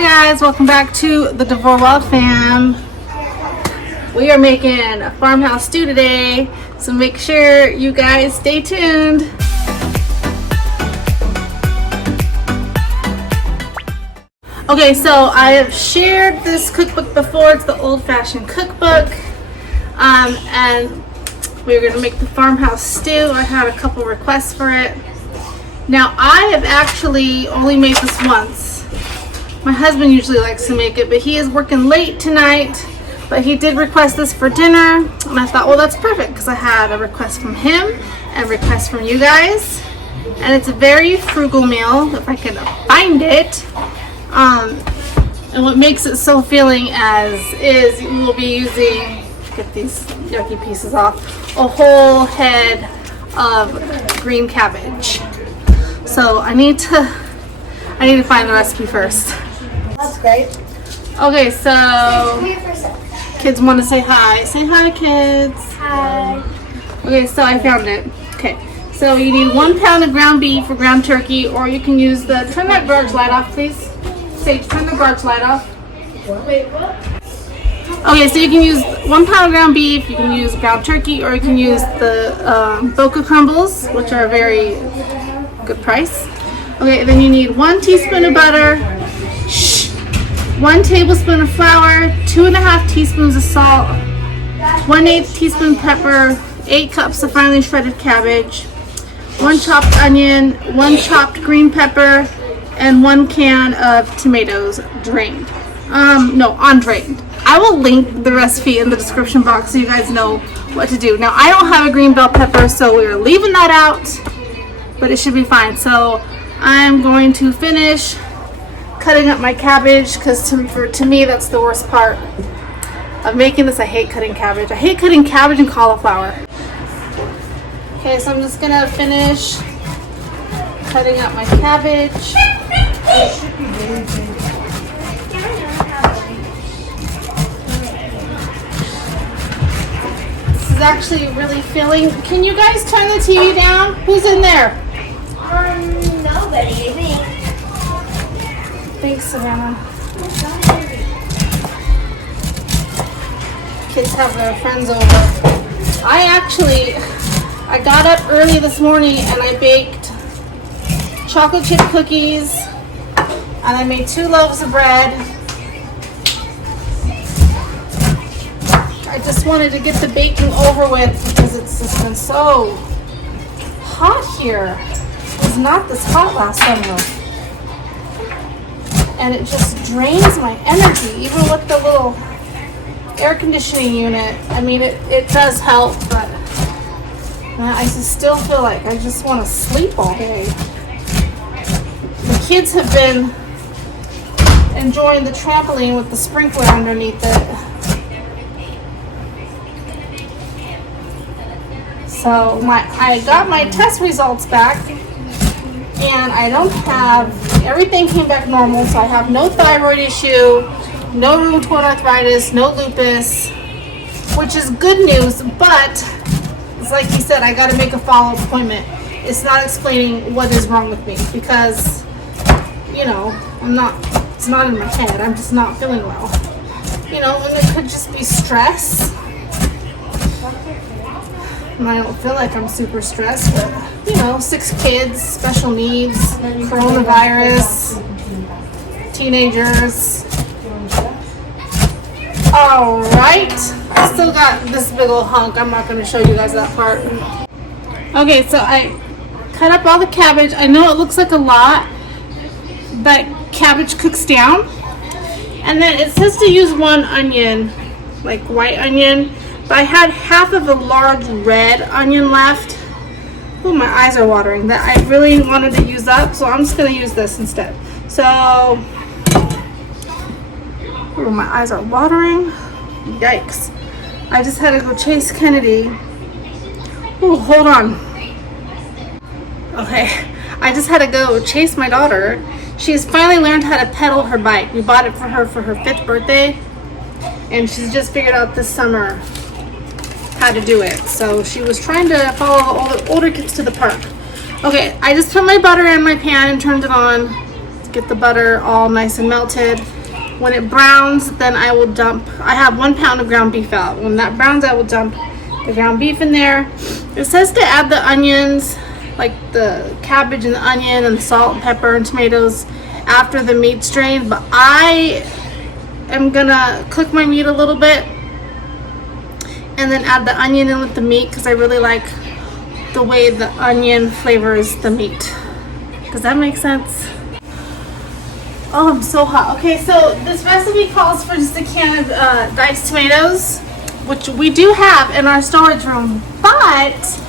Hi guys, welcome back to the DeVores fam. We are making a farmhouse stew today, so make sure you guys stay tuned. Okay, so I have shared this cookbook before. It's the old-fashioned cookbook, and we're gonna make the farmhouse stew. I had a couple requests for it. Now I have actually only made this once. My husband usually likes to make it, but he is working late tonight. But he did request this for dinner, and I thought, well, that's perfect because I had a request from him and a request from you guys. And it's a very frugal meal, if I can find it. And what makes it so filling as is we will be using, get these yucky pieces off, a whole head of green cabbage. So I need to find the recipe first. That's great. Okay, so Come here for a sec. kids want to say hi. Say hi, kids. Hi. Okay, so I found it. Okay, so you need 1 pound of ground beef or ground turkey, or you can use the, turn that garage light off, please. Sage, turn the garage light off. Wait, what? Okay, so you can use 1 pound of ground beef, you can use ground turkey, or you can use the Boca crumbles, which are a very good price. Okay, then you need 1 teaspoon of butter, 1 tablespoon of flour, 2½ teaspoons of salt, 1/8 teaspoon pepper, 8 cups of finely shredded cabbage, 1 chopped onion, 1 chopped green pepper, and 1 can of tomatoes drained. Undrained. I will link the recipe in the description box so you guys know what to do. Now I don't have a green bell pepper, so we're leaving that out, but it should be fine. So I'm going to finish cutting up my cabbage because to me that's the worst part of making this. I hate cutting cabbage. I hate cutting cabbage and cauliflower. Okay, so I'm just gonna finish cutting up my cabbage. This is actually really filling. Can you guys turn the TV down? Who's in there? Nobody, I think. Thanks, Savannah. Kids have their friends over. I got up early this morning and I baked chocolate chip cookies and I made 2 loaves of bread. I just wanted to get the baking over with because it's just been so hot here. It was not this hot last summer. And it just drains my energy, even with the little air conditioning unit. I mean, it does help, but I just still feel like I just want to sleep all day. The kids have been enjoying the trampoline with the sprinkler underneath it. So I got my test results back, and I don't have, everything came back normal, so I have no thyroid issue, no rheumatoid arthritis, no lupus, which is good news, but it's like he said, I gotta make a follow-up appointment. It's not explaining what is wrong with me because, you know, it's not in my head, I'm just not feeling well. You know, and it could just be stress. And I don't feel like I'm super stressed, but you know, 6 kids, special needs, coronavirus, teenagers. All right, I still got this big old hunk. I'm not going to show you guys that part. Okay, so I cut up all the cabbage. I know it looks like a lot, but cabbage cooks down. And then it says to use 1 onion, like white onion. But I had half of a large red onion left. Oh, my eyes are watering. That I really wanted to use up, so I'm just going to use this instead. So, oh, my eyes are watering. Yikes. I just had to go chase Kennedy. Oh, hold on. Okay, I just had to go chase my daughter. She's finally learned how to pedal her bike. We bought it for her 5th birthday, and she's just figured out this summer how to do it. So she was trying to follow all the older kids to the park. Okay, I just put my butter in my pan and turned it on. Get the butter all nice and melted. When it browns, then I will dump, I have 1 pound of ground beef out. When that browns, I will dump the ground beef in there. It says to add the onions, like the cabbage and the onion and the salt and pepper and tomatoes after the meat's drained, but I am gonna cook my meat a little bit and then add the onion in with the meat because I really like the way the onion flavors the meat. Does that make sense? Oh, I'm so hot. Okay, so this recipe calls for just a can of diced tomatoes, which we do have in our storage room, but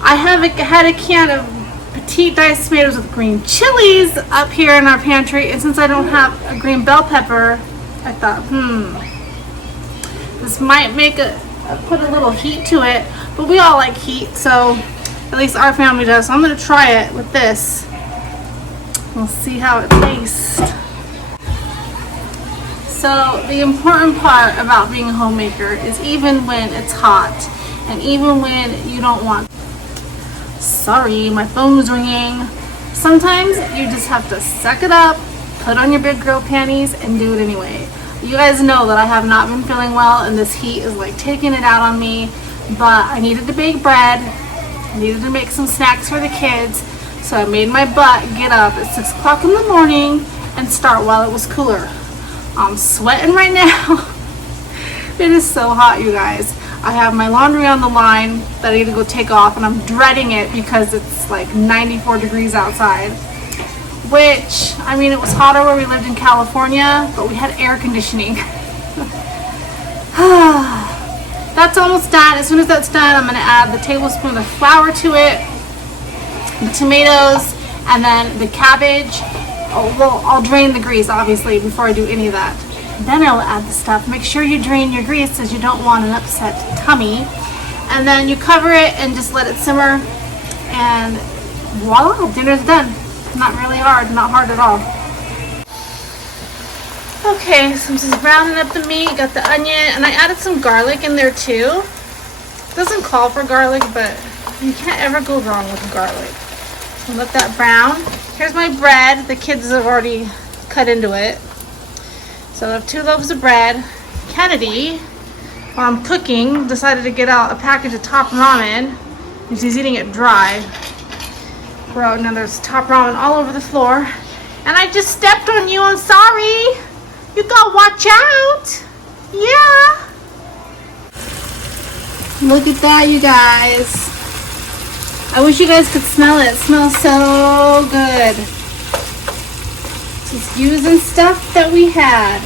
I had a can of petite diced tomatoes with green chilies up here in our pantry, and since I don't have a green bell pepper, I thought, this might make put a little heat to it, but we all like heat, so at least our family does. So I'm gonna try it with this. We'll see how it tastes. So the important part about being a homemaker is even when it's hot and even when you don't want. Sorry, my phone was ringing. Sometimes you just have to suck it up, put on your big girl panties, and do it anyway. You guys know that I have not been feeling well and this heat is like taking it out on me, but I needed to bake bread. I needed to make some snacks for the kids. So I made my butt get up at 6 o'clock in the morning and start while it was cooler. I'm sweating right now. It is so hot, you guys. I have my laundry on the line that I need to go take off, and I'm dreading it because it's like 94 degrees outside. Which, I mean, it was hotter where we lived in California, but we had air conditioning. That's almost done. As soon as that's done, I'm going to add the tablespoon of flour to it, the tomatoes, and then the cabbage. Oh, well, I'll drain the grease obviously before I do any of that. Then I'll add the stuff. Make sure you drain your grease as you don't want an upset tummy. And then you cover it and just let it simmer, and voila, dinner's done. Not really hard, not hard at all. Okay, so I'm just browning up the meat, got the onion, and I added some garlic in there too. It doesn't call for garlic, but you can't ever go wrong with garlic. Let that brown. Here's my bread. The kids have already cut into it. So I have 2 loaves of bread. Kennedy, while I'm cooking, decided to get out a package of top ramen because he's eating it dry. Bro, now there's top ramen all over the floor. And I just stepped on you. I'm sorry. You gotta watch out. Yeah. Look at that, you guys. I wish you guys could smell it. It smells so good. Just using stuff that we had.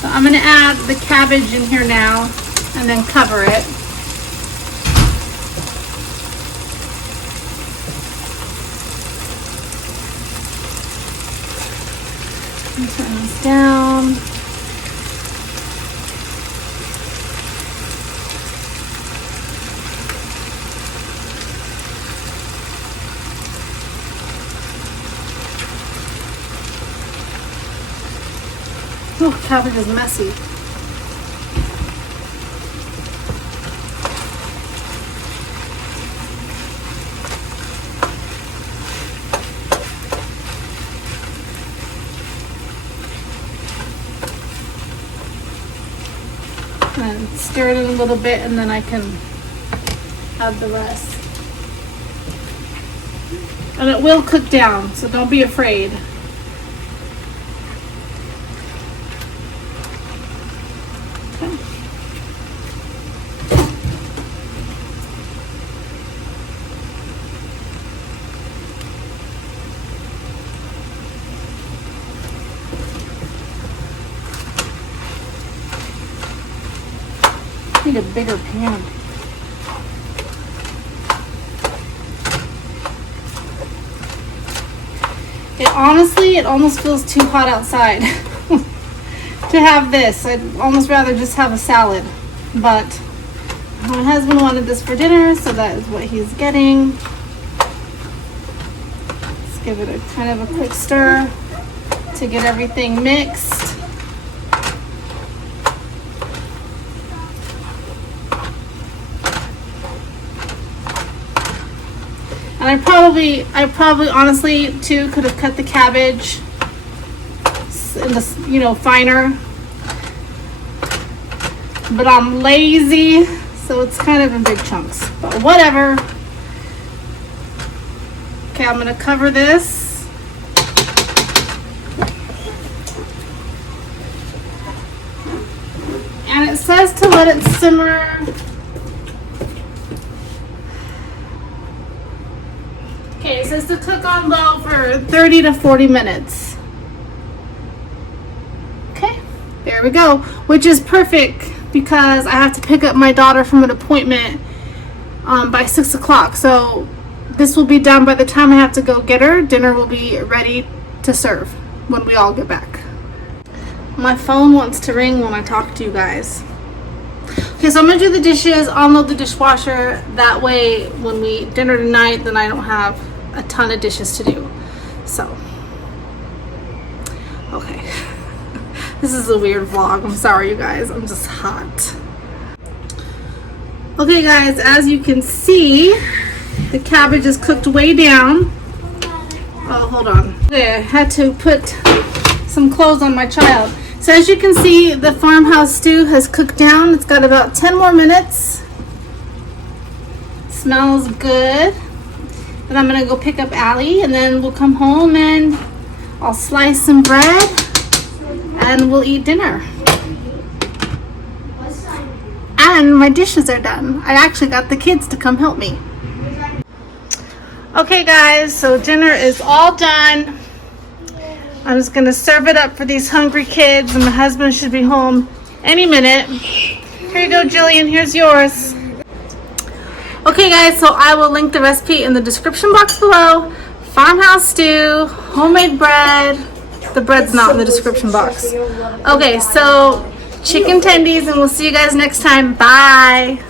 So I'm gonna add the cabbage in here now and then cover it. Turn this down. Oh, cabbage is messy. And stir it a little bit, and then I can add the rest. And it will cook down, so don't be afraid. I need a bigger pan. It almost feels too hot outside to have this. I'd almost rather just have a salad, but my husband wanted this for dinner, so that is what he's getting. Let's give it a kind of a quick stir to get everything mixed. And And I probably honestly too could have cut the cabbage in the, finer. But I'm lazy, so it's kind of in big chunks. But whatever. Okay, I'm gonna cover this. And it says to let it simmer. Okay, it says to cook on low for 30 to 40 minutes. Okay, there we go. Which is perfect because I have to pick up my daughter from an appointment by 6 o'clock. So this will be done by the time I have to go get her. Dinner will be ready to serve when we all get back. My phone wants to ring when I talk to you guys. Okay, so I'm gonna do the dishes, unload the dishwasher. That way, when we dinner tonight, then I don't have a ton of dishes to do. So, okay. This is a weird vlog. I'm sorry, you guys. I'm just hot. Okay, guys, as you can see, the cabbage is cooked way down. Oh, hold on. Okay, I had to put some clothes on my child. So as you can see, the farmhouse stew has cooked down. It's got about 10 more minutes. Smells good. And I'm gonna go pick up Allie, and then we'll come home and I'll slice some bread and we'll eat dinner. And my dishes are done. I actually got the kids to come help me. Okay guys, so dinner is all done. I'm just gonna serve it up for these hungry kids, and my husband should be home any minute. Here you go, Jillian, here's yours. Okay guys, so I will link the recipe in the description box below. Farmhouse stew, homemade bread. The bread's not in the description box. Okay, so chicken tendies, and we'll see you guys next time. Bye.